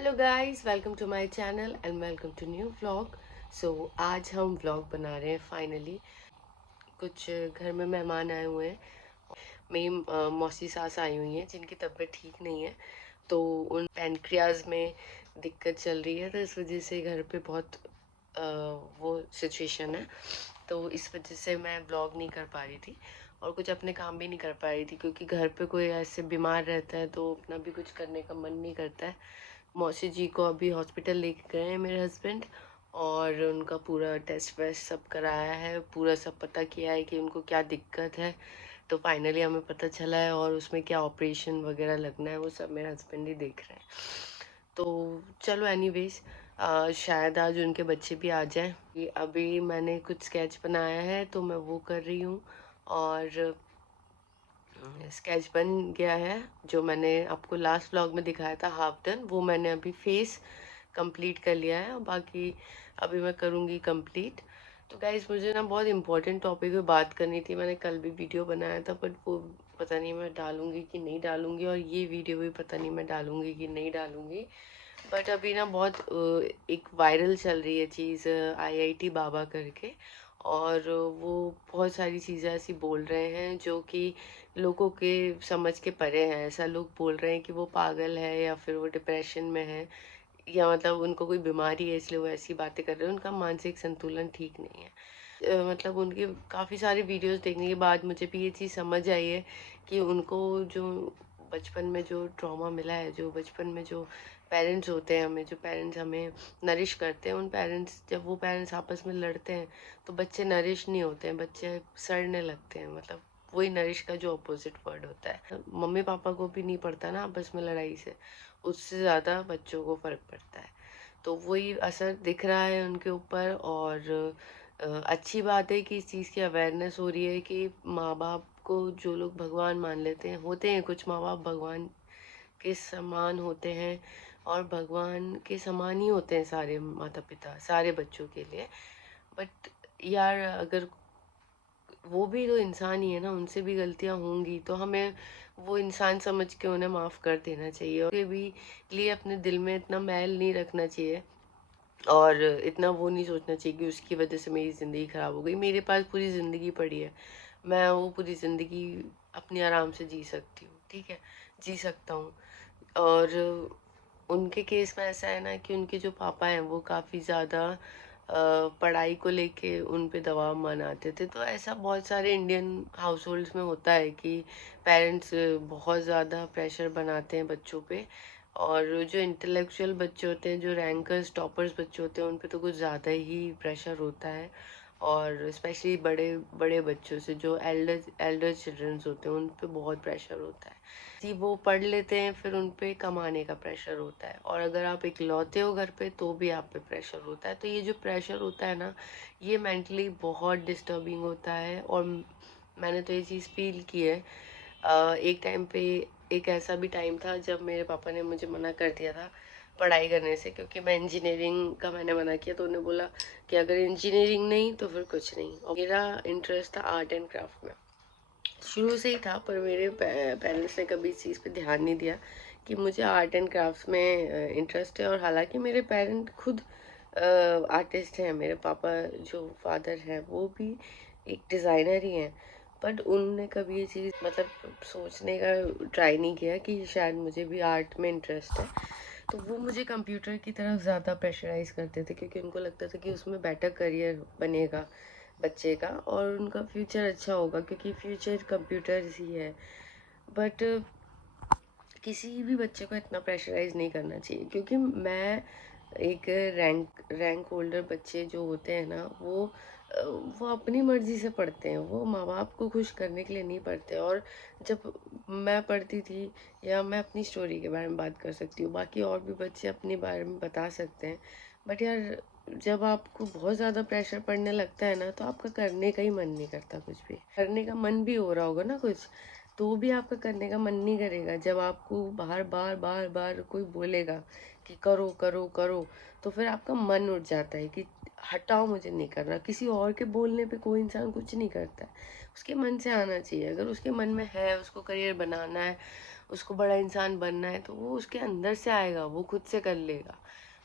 Hello guys, welcome to my channel and welcome to new vlog. आज हम vlog बना रहे हैं फाइनली। कुछ घर में मेहमान आए हुए हैं। मेरी मौसी सास आई हुई हैं जिनकी तबीयत ठीक नहीं है, तो उन पैनक्रियाज में दिक्कत चल रही है, तो इस वजह से घर पे बहुत वो सिचुएशन है। तो इस वजह से मैं ब्लॉग नहीं कर पा रही थी और कुछ अपने काम भी नहीं कर पा रही थी, क्योंकि घर पे कोई ऐसे बीमार रहता है तो अपना भी कुछ करने का मन नहीं करता है। मौसी जी को अभी हॉस्पिटल लेके गए हैं मेरे हस्बैंड, और उनका पूरा टेस्ट वेस्ट सब कराया है, पूरा सब पता किया है कि उनको क्या दिक्कत है। तो फाइनली हमें पता चला है, और उसमें क्या ऑपरेशन वगैरह लगना है वो सब मेरे हस्बैंड ही देख रहे हैं। तो चलो एनीवेज, शायद आज उनके बच्चे भी आ जाएं। अभी मैंने कुछ स्केच बनाया है तो मैं वो कर रही हूँ, और स्केच बन गया है। जो मैंने आपको लास्ट व्लॉग में दिखाया था हाफ डन, वो मैंने अभी फेस कंप्लीट कर लिया है, और बाकी अभी मैं करूँगी कंप्लीट। तो गाइज, मुझे ना बहुत इंपॉर्टेंट टॉपिक पे बात करनी थी। मैंने कल भी वीडियो बनाया था, बट वो पता नहीं मैं डालूंगी कि नहीं डालूंगी, और ये वीडियो भी पता नहीं मैं डालूंगी कि नहीं डालूंगी। बट अभी ना बहुत एक वायरल चल रही है चीज़, आईआईटी बाबा करके। और वो बहुत सारी चीज़ें ऐसी बोल रहे हैं जो कि लोगों के समझ के परे हैं। ऐसा लोग बोल रहे हैं कि वो पागल है, या फिर वो डिप्रेशन में है, या मतलब उनको कोई बीमारी है इसलिए वो ऐसी बातें कर रहे हैं। उनका मानसिक संतुलन ठीक नहीं है। मतलब उनकी काफ़ी सारी वीडियोस देखने के बाद मुझे भी ये चीज़ समझ आई है कि उनको जो बचपन में जो ट्रॉमा मिला है, जो बचपन में जो पेरेंट्स होते हैं, हमें जो पेरेंट्स हमें नरिश करते हैं, उन पेरेंट्स, जब वो पेरेंट्स आपस में लड़ते हैं तो बच्चे नरिश नहीं होते हैं, बच्चे सड़ने लगते हैं। मतलब वही नरिश का जो अपोजिट वर्ड होता है। मम्मी पापा को भी नहीं पड़ता ना आपस में लड़ाई से, उससे ज़्यादा बच्चों को फ़र्क पड़ता है। तो वही असर दिख रहा है उनके ऊपर। और अच्छी बात है कि इस चीज़ की अवेयरनेस हो रही है कि माँ बाप को जो लोग भगवान मान लेते हैं, होते हैं कुछ माँ बाप भगवान के समान होते हैं, और भगवान के समान ही होते हैं सारे माता पिता सारे बच्चों के लिए। बट यार, अगर वो भी तो इंसान ही है ना, उनसे भी गलतियां होंगी, तो हमें वो इंसान समझ के उन्हें माफ़ कर देना चाहिए, और भी लिए अपने दिल में इतना मैल नहीं रखना चाहिए, और इतना वो नहीं सोचना चाहिए कि उसकी वजह से मेरी ज़िंदगी ख़राब हो गई। मेरे पास पूरी ज़िंदगी पड़ी है, मैं वो पूरी ज़िंदगी अपनी आराम से जी सकती हूँ, ठीक है, जी सकता हूँ। और उनके केस में ऐसा है ना कि उनके जो पापा हैं वो काफ़ी ज़्यादा पढ़ाई को लेके उन पे दबाव बनाते थे। तो ऐसा बहुत सारे इंडियन हाउस होल्ड्स में होता है कि पेरेंट्स बहुत ज़्यादा प्रेशर बनाते हैं बच्चों पे, और जो इंटेलेक्चुअल बच्चे होते हैं, जो रैंकर्स टॉपर्स बच्चे होते हैं, उन पे तो कुछ ज़्यादा ही प्रेशर होता है। और स्पेशली बड़े बड़े बच्चों से, जो एल्डर चिल्ड्रंस होते हैं, उन पे बहुत प्रेशर होता है कि वो पढ़ लेते हैं, फिर उन पे कमाने का प्रेशर होता है, और अगर आप इकलौते हो घर पे तो भी आप पे प्रेशर होता है। तो ये जो प्रेशर होता है ना, ये मेंटली बहुत डिस्टर्बिंग होता है। और मैंने तो ये चीज़ फील की है। एक टाइम पे, एक ऐसा भी टाइम था जब मेरे पापा ने मुझे मना कर दिया था पढ़ाई करने से, क्योंकि मैं इंजीनियरिंग का मैंने मना किया, तो उन्होंने बोला कि अगर इंजीनियरिंग नहीं तो फिर कुछ नहीं। और मेरा इंटरेस्ट था आर्ट एंड क्राफ्ट में, शुरू से ही था, पर मेरे पेरेंट्स ने कभी इस चीज़ पे ध्यान नहीं दिया कि मुझे आर्ट एंड क्राफ्ट्स में इंटरेस्ट है। और हालांकि मेरे पेरेंट खुद आर्टिस्ट हैं, मेरे पापा जो फादर हैं वो भी एक डिज़ाइनर ही हैं, बट उनने कभी ये चीज़ मतलब सोचने का ट्राई नहीं किया कि शायद मुझे भी आर्ट में इंटरेस्ट है। तो वो मुझे कंप्यूटर की तरफ ज़्यादा प्रेशराइज करते थे, क्योंकि उनको लगता था कि उसमें बेटर करियर बनेगा बच्चे का, और उनका फ्यूचर अच्छा होगा, क्योंकि फ्यूचर कंप्यूटर ही है। बट किसी भी बच्चे को इतना प्रेशराइज नहीं करना चाहिए, क्योंकि मैं एक रैंक होल्डर बच्चे जो होते हैं ना, वो अपनी मर्जी से पढ़ते हैं, वो माँ बाप को खुश करने के लिए नहीं पढ़ते। और जब मैं पढ़ती थी, या मैं अपनी स्टोरी के बारे में बात कर सकती हूँ, बाकी और भी बच्चे अपने बारे में बता सकते हैं, बट यार, जब आपको बहुत ज़्यादा प्रेशर पड़ने लगता है ना, तो आपका करने का ही मन नहीं करता। कुछ भी करने का मन भी हो रहा होगा ना कुछ, तो भी आपका करने का मन नहीं करेगा। जब आपको बार बार बार बार कोई बोलेगा कि करो करो करो, तो फिर आपका मन उठ जाता है कि हटाओ, मुझे नहीं करना। किसी और के बोलने पे कोई इंसान कुछ नहीं करता है, उसके मन से आना चाहिए। अगर उसके मन में है उसको करियर बनाना है, उसको बड़ा इंसान बनना है तो वो उसके अंदर से आएगा, वो खुद से कर लेगा।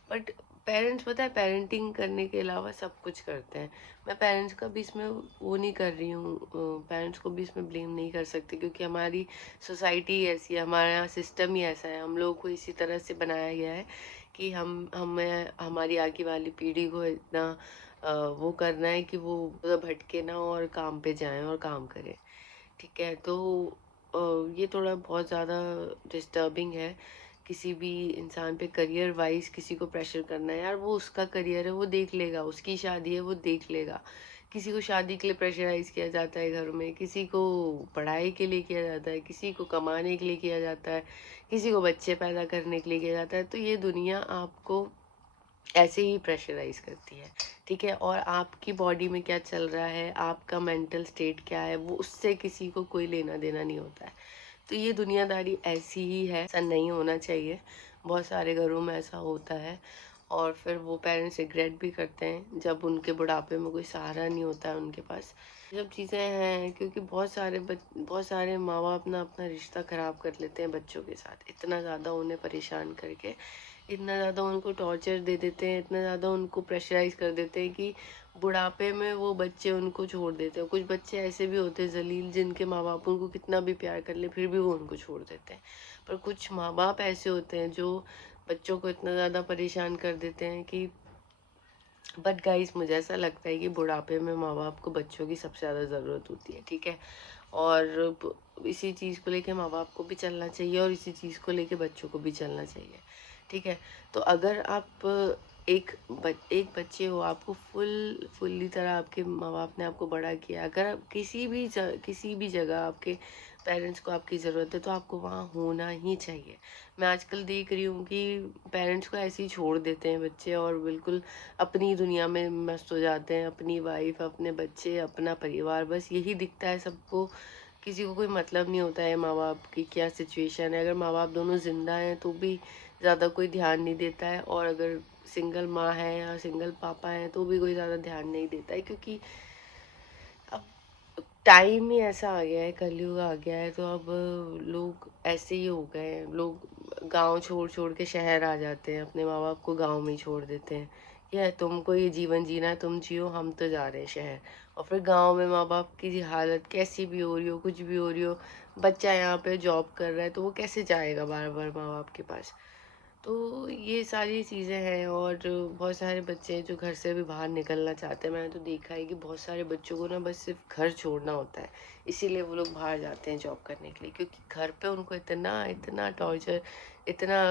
बट पेरेंट्स, पता है, पेरेंटिंग करने के अलावा सब कुछ करते हैं। मैं पेरेंट्स का भी इसमें वो नहीं कर रही हूँ, पेरेंट्स को भी इसमें ब्लेम नहीं कर सकती, क्योंकि हमारी सोसाइटी ऐसी है, हमारे यहाँ सिस्टम ही ऐसा है, हम लोगों को इसी तरह से बनाया गया है कि हमें हमारी आगे वाली पीढ़ी को इतना वो करना है कि वो भटके ना और काम पे जाएं और काम करें। ठीक है, तो ये थोड़ा बहुत ज़्यादा डिस्टर्बिंग है। किसी भी इंसान पे करियर वाइज किसी को प्रेशर करना है, यार वो उसका करियर है, वो देख लेगा, उसकी शादी है, वो देख लेगा। किसी को शादी के लिए प्रेशराइज किया जाता है घर में, किसी को पढ़ाई के लिए किया जाता है, किसी को कमाने के लिए किया जाता है, किसी को बच्चे पैदा करने के लिए किया जाता है। तो ये दुनिया आपको ऐसे ही प्रेशराइज करती है। ठीक है, और आपकी बॉडी में क्या चल रहा है, आपका मेंटल स्टेट क्या है, वो उससे किसी को कोई लेना देना नहीं होता है। तो ये दुनियादारी ऐसी ही है, ऐसा नहीं होना चाहिए। बहुत सारे घरों में ऐसा होता है और फिर वो पेरेंट्स रिग्रेट भी करते हैं जब उनके बुढ़ापे में कोई सहारा नहीं होता है उनके पास। ये सब चीज़ें हैं, क्योंकि बहुत सारे माँ बाप ना अपना रिश्ता ख़राब कर लेते हैं बच्चों के साथ, इतना ज़्यादा उन्हें परेशान करके, इतना ज़्यादा उनको टॉर्चर दे देते हैं, इतना ज़्यादा उनको प्रेशराइज कर देते हैं कि बुढ़ापे में वो बच्चे उनको छोड़ देते हैं। कुछ बच्चे ऐसे भी होते हैं जलील, जिनके माँ बाप उनको कितना भी प्यार कर ले फिर भी वो उनको छोड़ देते हैं। पर कुछ माँ बाप ऐसे होते हैं जो बच्चों को इतना ज़्यादा परेशान कर देते हैं कि, बट गाइस, मुझे ऐसा लगता है कि बुढ़ापे में माँ बाप को बच्चों की सबसे ज़्यादा ज़रूरत होती है। ठीक है, और इसी चीज़ को लेके माँ बाप को भी चलना चाहिए और इसी चीज़ को लेके बच्चों को भी चलना चाहिए। ठीक है, तो अगर आप एक बच्चे हो, आपको फुल्ली तरह आपके माँ बाप ने आपको बड़ा किया, अगर आप किसी भी जगह आपके पेरेंट्स को आपकी ज़रूरत है तो आपको वहाँ होना ही चाहिए। मैं आजकल देख रही हूँ कि पेरेंट्स को ऐसे ही छोड़ देते हैं बच्चे और बिल्कुल अपनी दुनिया में मस्त हो जाते हैं, अपनी वाइफ, अपने बच्चे, अपना परिवार, बस यही दिखता है सबको। किसी को कोई मतलब नहीं होता है माँ बाप की क्या सिचुएशन है। अगर माँ बाप दोनों जिंदा हैं तो भी ज़्यादा कोई ध्यान नहीं देता है, और अगर सिंगल माँ है या सिंगल पापा है तो भी कोई ज़्यादा ध्यान नहीं देता है, क्योंकि अब टाइम ही ऐसा आ गया है, कलयुग आ गया है। तो अब लोग ऐसे ही हो गए हैं, लोग गांव छोड़ छोड़ के शहर आ जाते हैं, अपने माँ बाप को गांव में ही छोड़ देते हैं। यह तुमको ये जीवन जीना है, तुम जियो, हम तो जा रहे हैं शहर। और फिर गांव में माँ बाप की हालत कैसी भी हो रही हो, कुछ भी हो रही हो, बच्चा यहाँ पे जॉब कर रहा है तो वो कैसे जाएगा बार बार माँ बाप के पास। तो ये सारी चीज़ें हैं, और बहुत सारे बच्चे हैं जो घर से भी बाहर निकलना चाहते हैं। मैंने तो देखा है कि बहुत सारे बच्चों को ना बस सिर्फ घर छोड़ना होता है, इसीलिए वो लोग बाहर जाते हैं जॉब करने के लिए, क्योंकि घर पे उनको इतना इतना टॉर्चर, इतना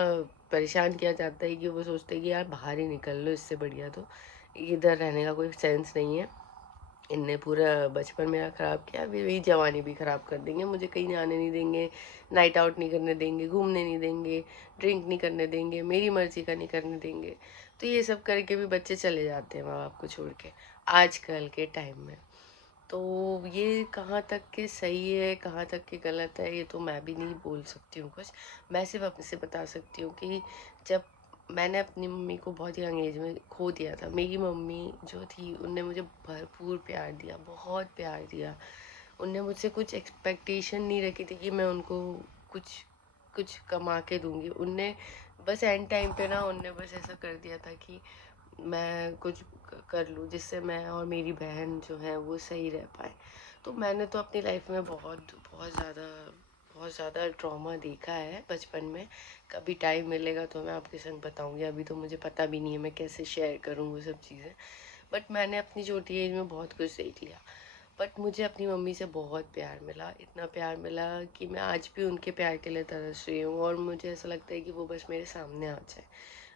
परेशान किया जाता है कि वो सोचते हैं कि यार बाहर ही निकल लो, इससे बढ़िया तो इधर रहने का कोई सेंस नहीं है। इनने पूरा बचपन मेरा ख़राब किया, अभी वही जवानी भी ख़राब कर देंगे, मुझे कहीं जाने नहीं देंगे, नाइट आउट नहीं करने देंगे, घूमने नहीं देंगे, ड्रिंक नहीं करने देंगे, मेरी मर्ज़ी का नहीं करने देंगे। तो ये सब करके भी बच्चे चले जाते हैं माँ बाप को छोड़ के आजकल के टाइम में। तो ये कहाँ तक के सही है, कहाँ तक के गलत है, ये तो मैं भी नहीं बोल सकती हूँ कुछ। मैं सिर्फ अपने से बता सकती हूँ कि जब मैंने अपनी मम्मी को बहुत यंग एज में खो दिया था, मेरी मम्मी जो थी उनने मुझे भरपूर प्यार दिया, बहुत प्यार दिया। उनने मुझसे कुछ एक्सपेक्टेशन नहीं रखी थी कि मैं उनको कुछ कुछ कमा के दूंगी। उनने बस एंड टाइम पे ना उनने बस ऐसा कर दिया था कि मैं कुछ कर लूँ जिससे मैं और मेरी बहन जो है वो सही रह पाए। तो मैंने तो अपनी लाइफ में बहुत ज़्यादा ट्रॉमा देखा है बचपन में। कभी टाइम मिलेगा तो मैं आपके संग बताऊंगी, अभी तो मुझे पता भी नहीं है मैं कैसे शेयर करूँ वो सब चीज़ें। बट मैंने अपनी छोटी एज में बहुत कुछ देख लिया। बट मुझे अपनी मम्मी से बहुत प्यार मिला, इतना प्यार मिला कि मैं आज भी उनके प्यार के लिए तरस रही हूँ, और मुझे ऐसा लगता है कि वो बस मेरे सामने आ जाए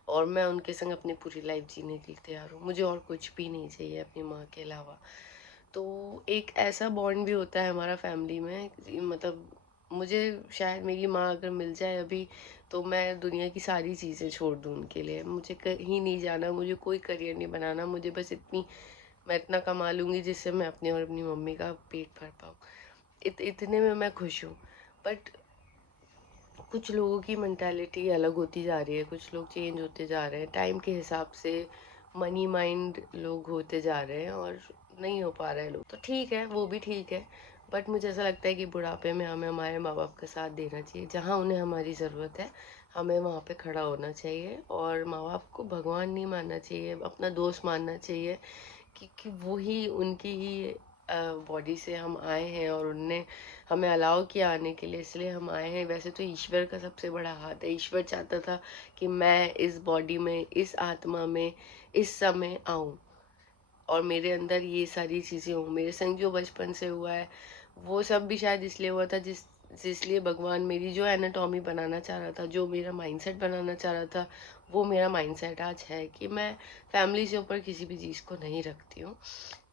और मैं उनके संग अपनी पूरी लाइफ जीने के लिए तैयार हूँ। मुझे और कुछ भी नहीं चाहिए अपनी माँ के अलावा। तो एक ऐसा बॉन्ड भी होता है हमारा फैमिली में, मतलब मुझे शायद मेरी माँ अगर मिल जाए अभी तो मैं दुनिया की सारी चीज़ें छोड़ दूँ उनके लिए। मुझे कहीं नहीं जाना, मुझे कोई करियर नहीं बनाना, मुझे बस मैं इतना कमा लूँगी जिससे मैं अपनी और अपनी मम्मी का पेट भर पाऊँ। इतने में मैं खुश हूँ। बट कुछ लोगों की मेंटालिटी अलग होती जा रही है, कुछ लोग चेंज होते जा रहे हैं टाइम के हिसाब से, मनी माइंड लोग होते जा रहे हैं और नहीं हो पा रहा है लोग। तो ठीक है, वो भी ठीक है, बट मुझे ऐसा लगता है कि बुढ़ापे में हमें हमारे माँ बाप का साथ देना चाहिए। जहाँ उन्हें हमारी ज़रूरत है, हमें वहाँ पे खड़ा होना चाहिए और माँ बाप को भगवान नहीं मानना चाहिए, अपना दोस्त मानना चाहिए, क्योंकि वो ही उनकी ही बॉडी से हम आए हैं और उनने हमें अलाउ किया आने के लिए, इसलिए हम आए हैं। वैसे तो ईश्वर का सबसे बड़ा हाथ है। ईश्वर चाहता था कि मैं इस बॉडी में, इस आत्मा में, इस समय आऊं और मेरे अंदर ये सारी चीज़ें हों। मेरे संग जो बचपन से हुआ है वो सब भी शायद इसलिए हुआ था जिसलिए भगवान मेरी जो एनाटॉमी बनाना चाह रहा था, जो मेरा माइंडसेट बनाना चाह रहा था, वो मेरा माइंडसेट आज है कि मैं फैमिली से ऊपर किसी भी चीज़ को नहीं रखती हूँ।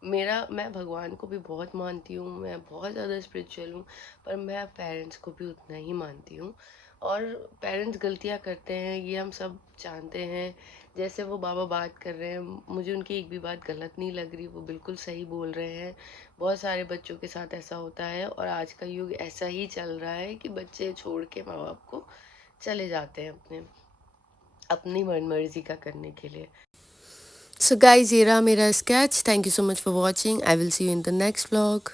मैं भगवान को भी बहुत मानती हूँ, मैं बहुत ज़्यादा स्पिरिचुअल हूँ, पर मैं पेरेंट्स को भी उतना ही मानती हूँ। और पेरेंट्स गलतियाँ करते हैं, ये हम सब जानते हैं। जैसे वो बाबा बात कर रहे हैं, मुझे उनकी एक भी बात गलत नहीं लग रही, वो बिल्कुल सही बोल रहे हैं। बहुत सारे बच्चों के साथ ऐसा होता है और आज का युग ऐसा ही चल रहा है कि बच्चे छोड़ के माँ बाप को चले जाते हैं अपनी मनमर्जी का करने के लिए। सो गाइज, ये रहा मेरा sketch. Thank you so much for watching. I will see you in the next vlog.